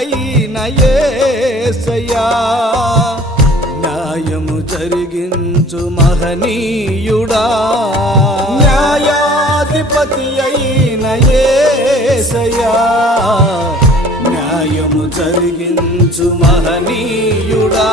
అయిన యేసయ్యా న్యాయము జరిగించు మహనీయుడా. న్యాయాధిపతి అయిన యేసయ్యా న్యాయము జరిగించు మహనీయుడా.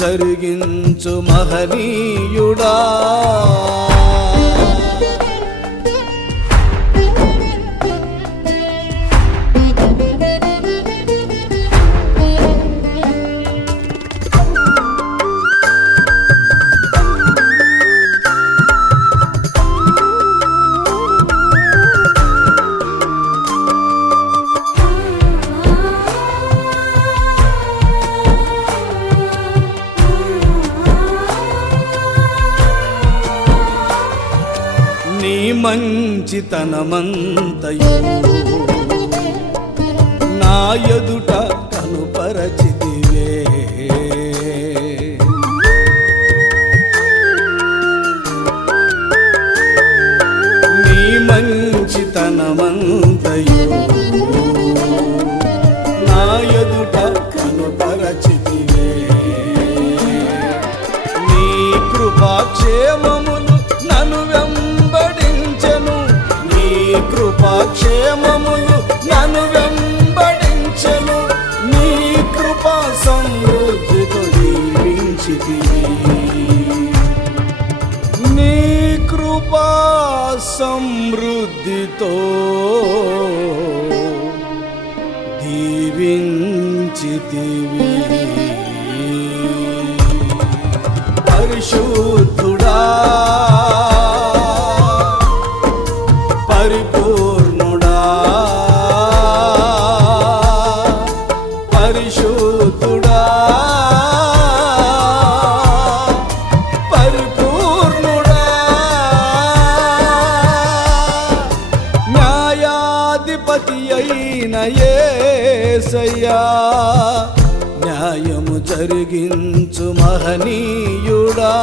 జరిగించు మహనీయుడా. నీ మంచితనమంతయు. నా ఎదుట కనుపరచితివే. నీ మంచితనమంతయు. క్షేమములు నన్ను వెంబడించను. నీ కృపా సమృద్ధితో దీవించితివి. నీ కృపా సమృద్ధితో దీవించితివి. పరిశుద్ధుడా పరిశుద్ధుడా. పరిపూర్ణుడా. న్యాయాధిపతి అయిన ఏసయ్యా న్యాయము జరిగించు మహనీయుడా.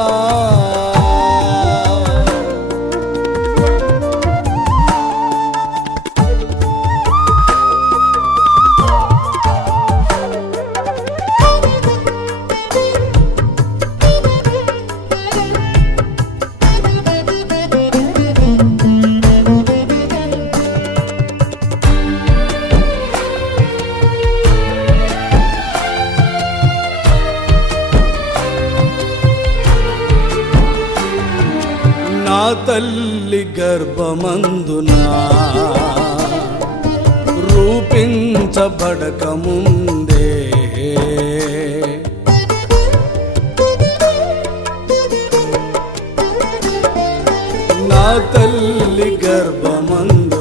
తల్లి గర్భమందున రూపించబడక ముందే. నా తల్లి గర్భమందు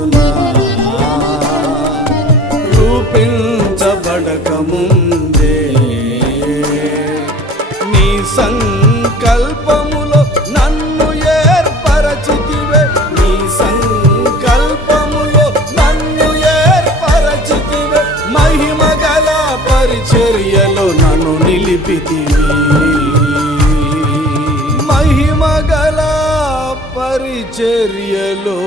నిలిపితివి మహిమ గల పరిచర్యలో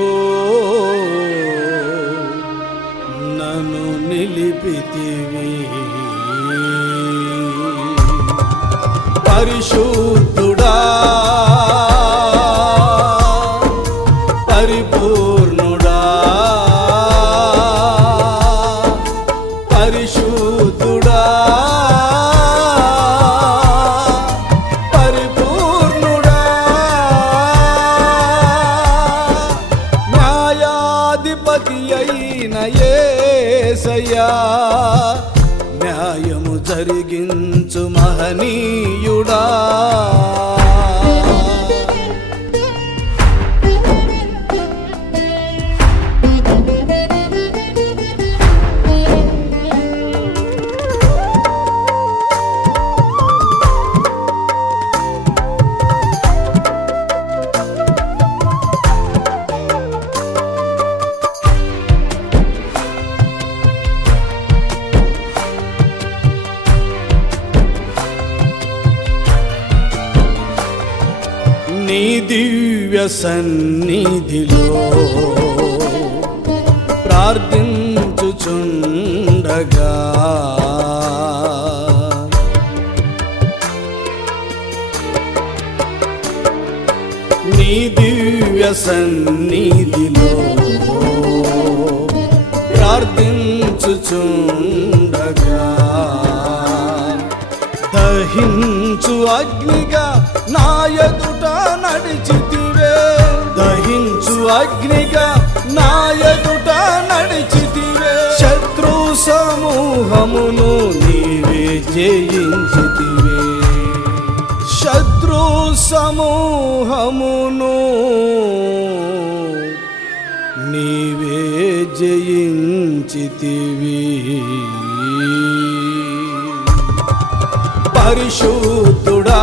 నన్ను నిలిపితివి పరిశుద్ధుడా పరిపూర్ణ గణపతి అయిన ఏసయ్యా న్యాయము జరిగించు మహనీయుడా. దివ్య సన్నిధిలో ప్రార్థించుచుండగా. నీ దివ్య సన్నిధిలో ప్రార్థించుచుండగా. దహించు అగ్నిగా నా ఎదుట నడిచితివే. దహించు అగ్నిగా నా ఎదుట నడిచితివే. శత్రు సమూహమును నీవే జయించితివే. శత్రు సమూహమును నీవే జయించితివే. పరిశుద్ధుడా.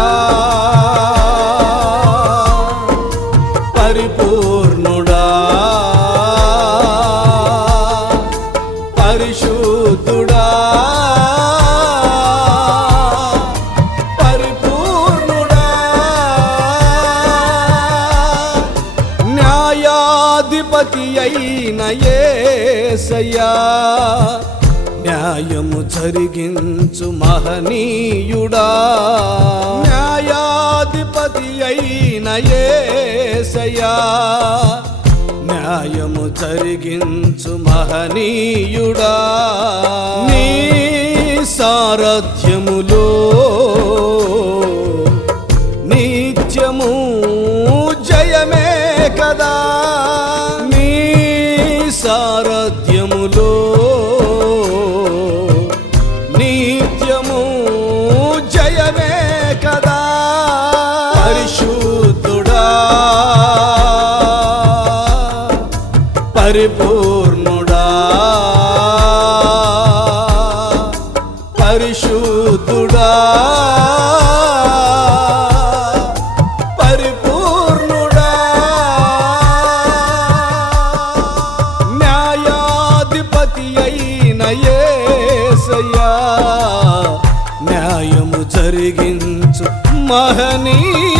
పరిపూర్ణుడా. పరిశుద్ధుడా. పరిపూర్ణుడా. న్యాయాధిపతి అయిన ఏసయ్యా. న్యాయము జరిగించు మహనీయుడా. న్యాయాధిపతి అయిన ఏసయా న్యాయము జరిగించు మహనీయుడా. నీ సారథ్యములో నిత్యము జయమే కదా. నీ సారథ్య పరిపూర్ణుడా. పరిశుద్ధుడా. పరిపూర్ణుడా. న్యాయాధిపతి అయిన యేసయ్యా న్యాయము జరిగించు మహనీయ